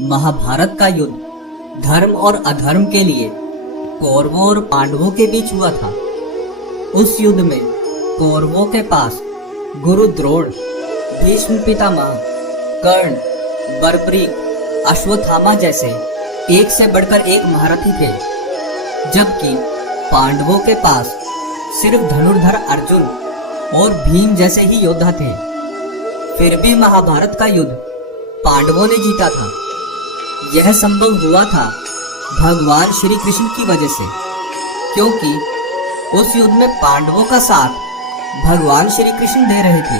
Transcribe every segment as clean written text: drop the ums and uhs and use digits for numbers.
महाभारत का युद्ध धर्म और अधर्म के लिए कौरवों और पांडवों के बीच हुआ था। उस युद्ध में कौरवों के पास गुरु द्रोण, भीष्म पितामह, कर्ण, बर्बरीक, अश्वत्थामा जैसे एक से बढ़कर एक महारथी थे, जबकि पांडवों के पास सिर्फ धनुर्धर अर्जुन और भीम जैसे ही योद्धा थे। फिर भी महाभारत का युद्ध पांडवों ने जीता था। यह संभव हुआ था भगवान श्री कृष्ण की वजह से, क्योंकि उस युद्ध में पांडवों का साथ भगवान श्री कृष्ण दे रहे थे,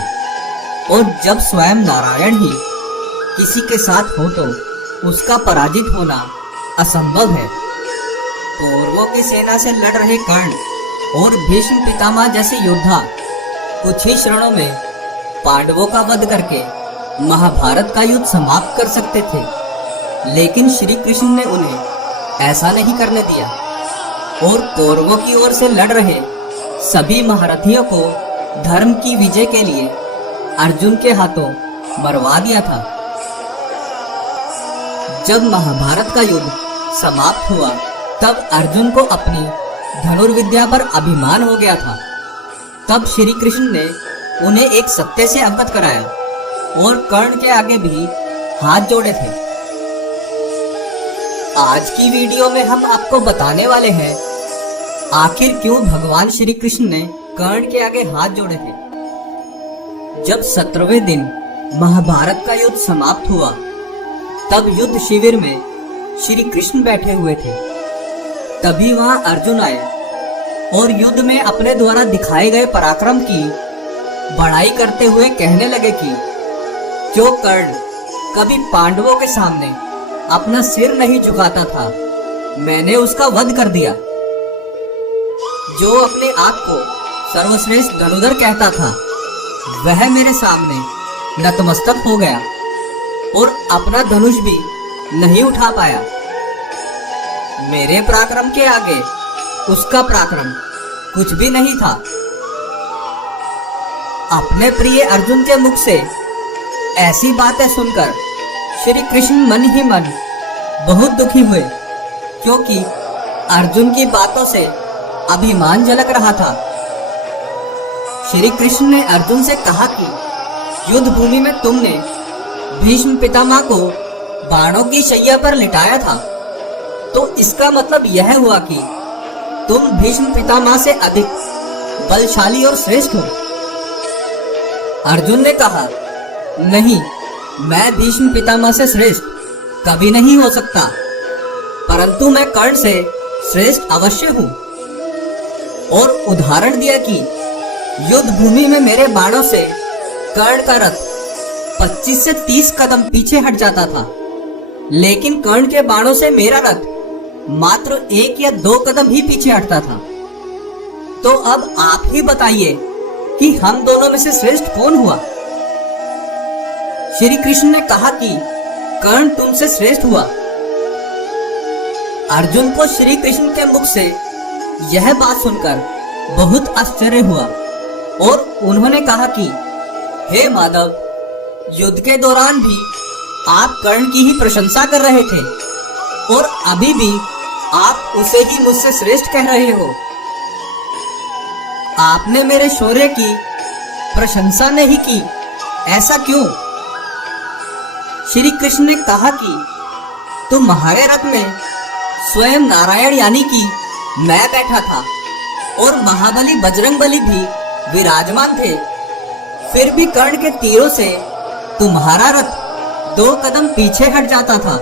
और जब स्वयं नारायण ही किसी के साथ हो तो उसका पराजित होना असंभव है। कौरवों की सेना से लड़ रहे कर्ण और भीष्म पितामह जैसे योद्धा कुछ ही क्षणों में पांडवों का वध करके महाभारत का युद्ध समाप्त कर सकते थे, लेकिन श्री कृष्ण ने उन्हें ऐसा नहीं करने दिया और कौरवों की ओर से लड़ रहे सभी महारथियों को धर्म की विजय के लिए अर्जुन के हाथों मरवा दिया था। जब महाभारत का युद्ध समाप्त हुआ तब अर्जुन को अपनी धनुर्विद्या पर अभिमान हो गया था। तब श्री कृष्ण ने उन्हें एक सत्य से अवगत कराया और कर्ण के आगे भी हाथ जोड़े थे। आज की वीडियो में हम आपको बताने वाले हैं आखिर क्यों भगवान श्री कृष्ण ने कर्ण के आगे हाथ जोड़े थे। जब 17वें दिन महाभारत का युद्ध समाप्त हुआ तब युद्ध शिविर में श्री कृष्ण बैठे हुए थे। तभी वहां अर्जुन आए और युद्ध में अपने द्वारा दिखाए गए पराक्रम की बड़ाई करते हुए कहने लगे कि जो कर्ण कभी पांडवों के सामने अपना सिर नहीं झुकाता था, मैंने उसका वध कर दिया। जो अपने आप को सर्वश्रेष्ठ धनुर्धर कहता था, वह मेरे सामने नतमस्तक हो गया और अपना धनुष भी नहीं उठा पाया। मेरे पराक्रम के आगे उसका पराक्रम कुछ भी नहीं था। अपने प्रिय अर्जुन के मुख से ऐसी बातें सुनकर श्री कृष्ण मन ही मन बहुत दुखी हुए, क्योंकि अर्जुन की बातों से अभिमान झलक रहा था। श्री कृष्ण ने अर्जुन से कहा कि युद्ध भूमि में तुमने भीष्म पितामह को बाणों की शैया पर लिटाया था, तो इसका मतलब यह हुआ कि तुम भीष्म पितामह से अधिक बलशाली और श्रेष्ठ हो। अर्जुन ने कहा, नहीं, मैं भीष्म पितामह से श्रेष्ठ कभी नहीं हो सकता, परंतु मैं कर्ण से श्रेष्ठ अवश्य हूँ। और उदाहरण दिया कि युद्ध भूमि में मेरे बाणों से कर्ण का रथ 25 से 30 कदम पीछे हट जाता था, लेकिन कर्ण के बाणों से मेरा रथ मात्र 1 या 2 कदम ही पीछे हटता था। तो अब आप ही बताइए कि हम दोनों में से श्रेष्ठ कौन हुआ। श्री कृष्ण ने कहा कि कर्ण तुमसे श्रेष्ठ हुआ। अर्जुन को श्री कृष्ण के मुख से यह बात सुनकर बहुत आश्चर्य हुआ और उन्होंने कहा कि हे माधव, युद्ध के दौरान भी आप कर्ण की ही प्रशंसा कर रहे थे और अभी भी आप उसे ही मुझसे श्रेष्ठ कह रहे हो। आपने मेरे शौर्य की प्रशंसा नहीं की, ऐसा क्यों? श्री कृष्ण ने कहा कि तुम्हारे रथ में स्वयं नारायण यानी कि मैं बैठा था और महाबली बजरंगबली भी विराजमान थे, फिर भी कर्ण के तीरों से तुम्हारा रथ 2 कदम पीछे हट जाता था।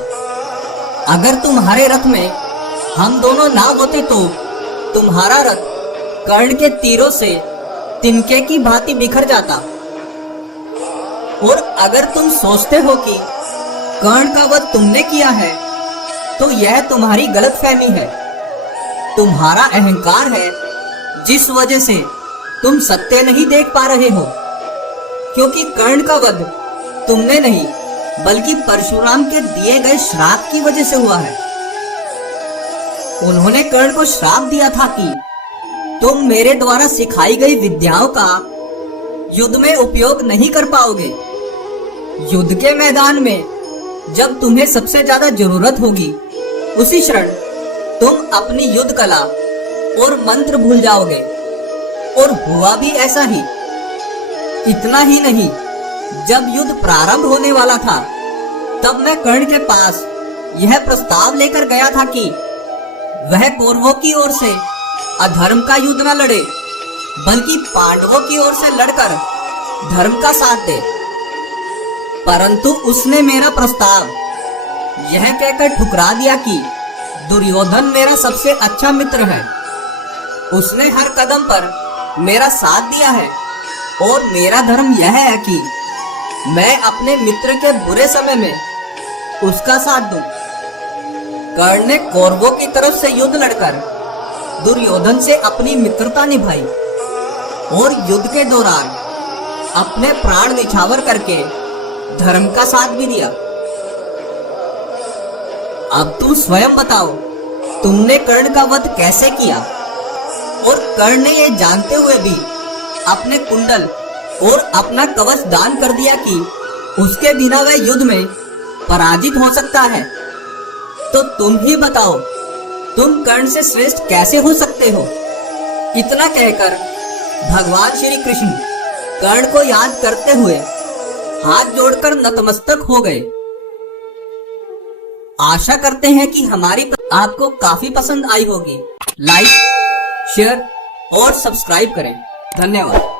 अगर तुम्हारे रथ में हम दोनों ना होते तो तुम्हारा रथ कर्ण के तीरों से तिनके की भांति बिखर जाता। और अगर तुम सोचते हो कि कर्ण का वध तुमने किया है, तो यह तुम्हारी गलतफहमी है। तुम्हारा अहंकार है जिस वजह से तुम सत्य नहीं देख पा रहे हो, क्योंकि कर्ण का वध तुमने नहीं बल्कि परशुराम के दिए गए श्राप की वजह से हुआ है। उन्होंने कर्ण को श्राप दिया था कि तुम मेरे द्वारा सिखाई गई विद्याओं का युद्ध में उपयोग नहीं कर पाओगे। युद्ध के मैदान में जब तुम्हें सबसे ज्यादा जरूरत होगी उसी क्षण तुम अपनी युद्ध कला और मंत्र भूल जाओगे। और हुआ भी ऐसा ही। इतना ही नहीं, जब युद्ध प्रारंभ होने वाला था तब मैं कर्ण के पास यह प्रस्ताव लेकर गया था कि वह कौरवों की ओर से अधर्म का युद्ध न लड़े, बल्कि पांडवों की ओर से लड़कर धर्म का साथ दे। परंतु उसने मेरा प्रस्ताव यह कहकर ठुकरा दिया कि दुर्योधन मेरा सबसे अच्छा मित्र है। उसने हर कदम पर मेरा साथ दिया है और मेरा धर्म यह है कि मैं अपने मित्र के बुरे समय में उसका साथ दूं। कर्ण ने कौरवों की तरफ से युद्ध लड़कर दुर्योधन से अपनी मित्रता निभाई और युद्ध के दौरान अपने प्राण निछावर करके धर्म का साथ भी दिया। अब तुम स्वयं बताओ, तुमने कर्ण का वध कैसे किया? और कर्ण ने ये जानते हुए भी अपने कुंडल और अपना कवच दान कर दिया कि उसके बिना वह युद्ध में पराजित हो सकता है। तो तुम ही बताओ, तुम कर्ण से श्रेष्ठ कैसे हो सकते हो? इतना कहकर भगवान श्री कृष्ण कर्ण को याद करते हुए हाथ जोड़कर नतमस्तक हो गए। आशा करते हैं कि हमारी आपको काफी पसंद आई होगी। लाइक, शेयर और सब्सक्राइब करें। धन्यवाद।